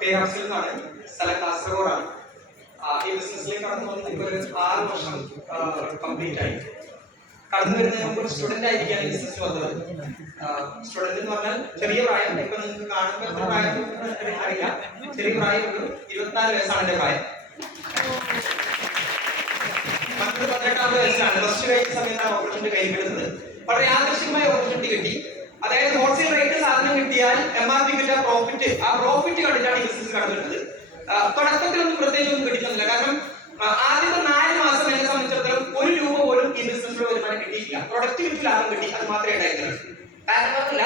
പേരൻസിൽ നിന്നാണ് സ്ഥലം കാസർഗോഡാണ്. ഈ ബിസിനസ്സിലേക്ക് കടന്നു വന്നിട്ട് ഇപ്പോൾ ഒരു ആറ് വർഷം കംപ്ലീറ്റ് ആയി. കടന്നു വരുന്നതിന് മുമ്പ് ഒരു സ്റ്റുഡന്റ് ആയിരിക്കാണ് ബിസിനസ് വന്നത്. സ്റ്റുഡന്റ് എന്ന് പറഞ്ഞാൽ ചെറിയ പ്രായം ഇപ്പൊ നിങ്ങൾക്ക് കാണുമ്പോൾ എത്ര പ്രായം അറിയില്ല. ചെറിയ പ്രായം ഒരു ഇരുപത്തിനാല് വയസ്സാണ് എന്റെ പ്രായം. പത്ത് പതിനെട്ടാമത്തെ വയസ്സിലാണ്. പ്ലസ് ടു കഴിഞ്ഞ സമയത്താണ് ഓപ്പർച്യൂണിറ്റി കയ്യിൽ വരുന്നത് വളരെ യാദൃശ്യമായ ഓപ്പർച്യൂണിറ്റി കിട്ടി. അതായത് ഹോൾസെയിൽ റേറ്റ് സാധനം കിട്ടിയാൽ എം ആർ പി കിട്ടിയ പ്രോഫിറ്റ് ആ പ്രോഫിറ്റ് കണ്ടിട്ടാണ് തുടക്കത്തിൽ ഒന്നും കടന്നിരുന്നത് പ്രത്യേകിച്ച് ഒന്നും കിട്ടിയിട്ടില്ല കാരണം ആദ്യത്തെ നാല് മാസം എന്നെ സംബന്ധിച്ചിടത്തോളം ഒരു രൂപ പോലും ഈ ബിസിനസ്സിലൂടെ വരുമാനം കിട്ടിയിട്ടില്ല. പ്രൊഡക്ടിവിറ്റി ലാഭം കിട്ടി. അത് മാത്രമേ ഉണ്ടായിരുന്നുള്ളൂ. കാരണം അതല്ല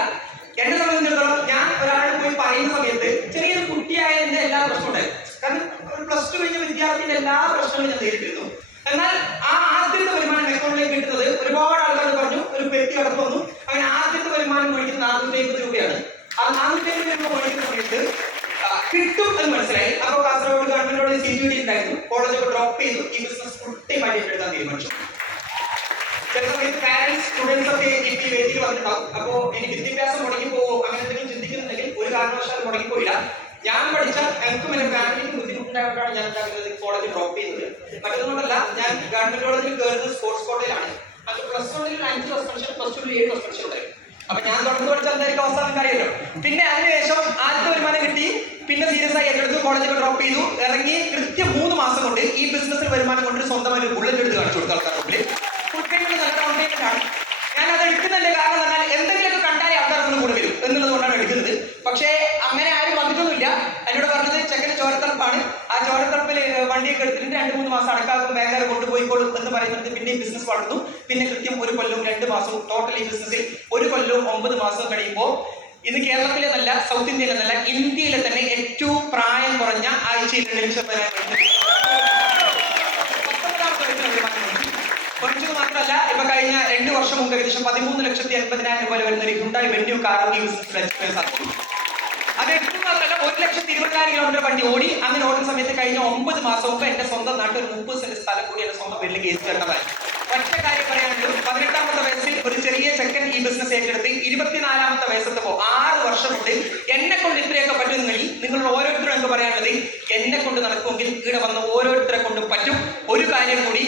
എന്നെ സംബന്ധിച്ചിടത്തോളം ഞാൻ ഒരാളെ പോയി പറയുന്ന സമയത്ത് ചെറിയൊരു കുട്ടിയായതിന്റെ എല്ലാ പ്രശ്നവും ഉണ്ടായിരുന്നു. കാരണം ഒരു പ്ലസ് ടു കഴിഞ്ഞ വിദ്യാർത്ഥിയുടെ എല്ലാ പ്രശ്നങ്ങളും ഞാൻ നേരിട്ടിരുന്നു. എന്നാൽ ആ ആദ്യത്തെ വരുമാനം അക്കൗണ്ടിലേക്ക് കിട്ടുന്നത് ഒരുപാട് ആൾക്കാർ പറഞ്ഞു ഒരു പെട്ടി കടന്നു വന്നു. അങ്ങനെ ആദ്യത്തെ വരുമാനം മേടിക്കുന്നത് നാനൂറ്റി അമ്പത് രൂപയാണ്. ആ നാനൂറ്റി അമ്പത് രൂപ മേടിക്കുന്ന സമയത്ത് കിട്ടും എന്ന് മനസ്സിലായി. അപ്പൊ കാസർഗോഡ് ഗവൺമെന്റോട് സി ഉണ്ടായിരുന്നു കോളേജ് ഉണ്ടായിരുന്നു കോളേജൊക്കെ ഡ്രോപ്പ് ചെയ്തു. ഈ ബിസിനസ് ഫുൾ ടൈം ആയിട്ട് ഏറ്റെടുക്കാൻ തീരുമാനിച്ചു. ചില സ്റ്റുഡൻസ് ഒക്കെ ഈ വേദിയിൽ വന്നിട്ടുണ്ടാവും അപ്പോ എനിക്ക് വിദ്യാഭ്യാസം മുടങ്ങി അങ്ങനെ എന്തെങ്കിലും ചിന്തിക്കുന്നുണ്ടെങ്കിൽ ഒരു കാരണവശാലും മുടങ്ങി പോയില്ല ഞാൻ പഠിച്ച എനിക്കും എന്റെ ഫാമിലിക്ക് ബുദ്ധിമുട്ടുണ്ടായിട്ടാണ് ഞാൻ എന്താക്കുന്നത് കോളേജ് ഡ്രോപ്പ് ചെയ്തത്. മറ്റൊന്നുമല്ല ഞാൻ ഗവൺമെന്റ് കോളേജിൽ കയറുന്നത് സ്പോർട്സ് കോട്ടയിലാണ്. അത് പ്ലസ് വണ്ണിൽ അഞ്ച് സസ്പെൻഷൻ പ്ലസ് ടു ഏഴ് സസ്പെൻഷൻ ഉണ്ടായി അപ്പൊ ഞാൻ തുടർന്ന് പഠിച്ചാൽ എന്തായിരിക്കും അവസ്ഥ അറിയാലോ പിന്നെ അതിനുശേഷം ആദ്യത്തെ വരുമാനം കിട്ടി. പിന്നെ സീരിയസ് ആയി ഏറ്റെടുത്തു. കോളേജിൽ ഡ്രോപ്പ് ചെയ്തു. ഇറങ്ങി കൃത്യം മൂന്ന് മാസം കൊണ്ട് ഈ ബിസിനസ്സിൽ വരുമാനം കൊണ്ട് സ്വന്തമായി ഒരു ബുള്ളറ്റ് എടുത്ത് കാണിച്ചു കൊടുത്തു ആൾക്കാരുടെ മുമ്പിൽ ഫുൾക്കൈറ്റ് നല്ല കോൺഫിഡന്റ് ആണ് ഞാൻ അത് എടുക്കുന്നതിന്റെ കാരണം എന്ന് പറഞ്ഞാൽ എന്തെങ്കിലുമൊക്കെ കണ്ടാലേ ആൾക്കാർ നമ്മുടെ കൂടെ വരും എന്നുള്ളത് കൊണ്ടാണ് എടുക്കുന്നത് പക്ഷേ അങ്ങനെ ആരും വന്നിട്ടൊന്നുമില്ല എന്നോട് പറഞ്ഞത് ചെക്കന് ചോരത്തറപ്പാണ് ആ ചോരത്തറപ്പിൽ വണ്ടിയൊക്കെ എടുത്തിട്ട് രണ്ട് മൂന്ന് മാസം അടക്കാക്കും കൊണ്ടുപോയി കൊണ്ടുപോയിക്കോളും എന്ന് പറയുന്നത് പിന്നെ ബിസിനസ് വളർന്നു. പിന്നെ കൃത്യം ഒരു കൊല്ലവും രണ്ട് മാസവും ടോട്ടലി ബിസിനസ്സിൽ ഒരു കൊല്ലവും ഒമ്പത് മാസവും കഴിയുമ്പോൾ ഇന്ന് കേരളത്തിലെ നല്ല സൗത്ത് ഇന്ത്യയിലെ നല്ല ഇന്ത്യയിലെ തന്നെ ഏറ്റവും പ്രായം കുറഞ്ഞ ആഴ്ചയിൽ രണ്ട് ലക്ഷം പേരെ. കുറച്ചത് മാത്രമല്ല ഇപ്പൊ കഴിഞ്ഞ രണ്ട് വർഷം മുമ്പ് ഏകദേശം പതിമൂന്ന് ലക്ഷത്തി എൺപതിനായിരം രൂപ വരുന്ന ഒരു ഹുണ്ടായി വെന്യൂ കാർ ഈ ബിസിനസ് രജിസ്റ്റർ സാധിക്കും അത് എടുത്തു മാത്രമല്ല ലക്ഷത്തി കിലോമീറ്റർ വണ്ടി ഓടി. അങ്ങനെ ഓടുന്ന സമയത്ത് കഴിഞ്ഞ ഒമ്പത് മാസം മുമ്പ് എന്റെ സ്വന്തം നാട്ടിൽ ഒരു മുപ്പത് സെന്റ് സ്ഥലം കൂടി എന്റെ സ്വന്തം വീട്ടിൽ കേസ് കേട്ടതായി ഒറ്റ കാര്യം പറയാനുള്ളൂ. പതിനെട്ടാമത്തെ വയസ്സിൽ ഒരു ചെറിയ ചെക്കൻ ഈ ബിസിനസ് ഏറ്റെടുത്ത് ഇരുപത്തിനാലാമത്തെ വയസ്സെത്തപ്പോ ആറ് വർഷം കൊണ്ട് എന്നെ കൊണ്ട് ഇത്രയൊക്കെ പറ്റുന്നെങ്കിൽ നിങ്ങൾ ഓരോരുത്തരും എന്ത് പറയാനുള്ളത് എന്നെ കൊണ്ട് നടക്കുമെങ്കിൽ ഇവിടെ വന്ന ഓരോരുത്തരെ കൊണ്ടും പറ്റും. ഒരു കാര്യം കൂടി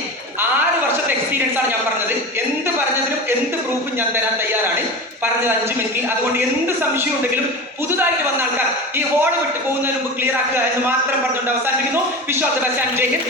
ആറ് വർഷത്തെ എക്സ്പീരിയൻസ് ആണ് ഞാൻ പറഞ്ഞത് എന്ത് പറഞ്ഞതിനും എന്ത് പ്രൂഫും ഞാൻ തരാൻ തയ്യാറാണ് പറഞ്ഞത് അഞ്ച് മിനിറ്റിൽ അതുകൊണ്ട് എന്ത് സംശയം ഉണ്ടെങ്കിലും പുതുതായിട്ട് വന്ന ആൾക്കാർ ഈ ഹോൾ വിട്ട് പോകുന്നതിന് മുമ്പ് ക്ലിയർ ആക്കുക എന്ന് മാത്രം പറഞ്ഞുകൊണ്ട് അവസാനിപ്പിക്കുന്നു. വിശ്വാസ ബസ് ആൻഡ് ജയ് ഹിന്ദ്.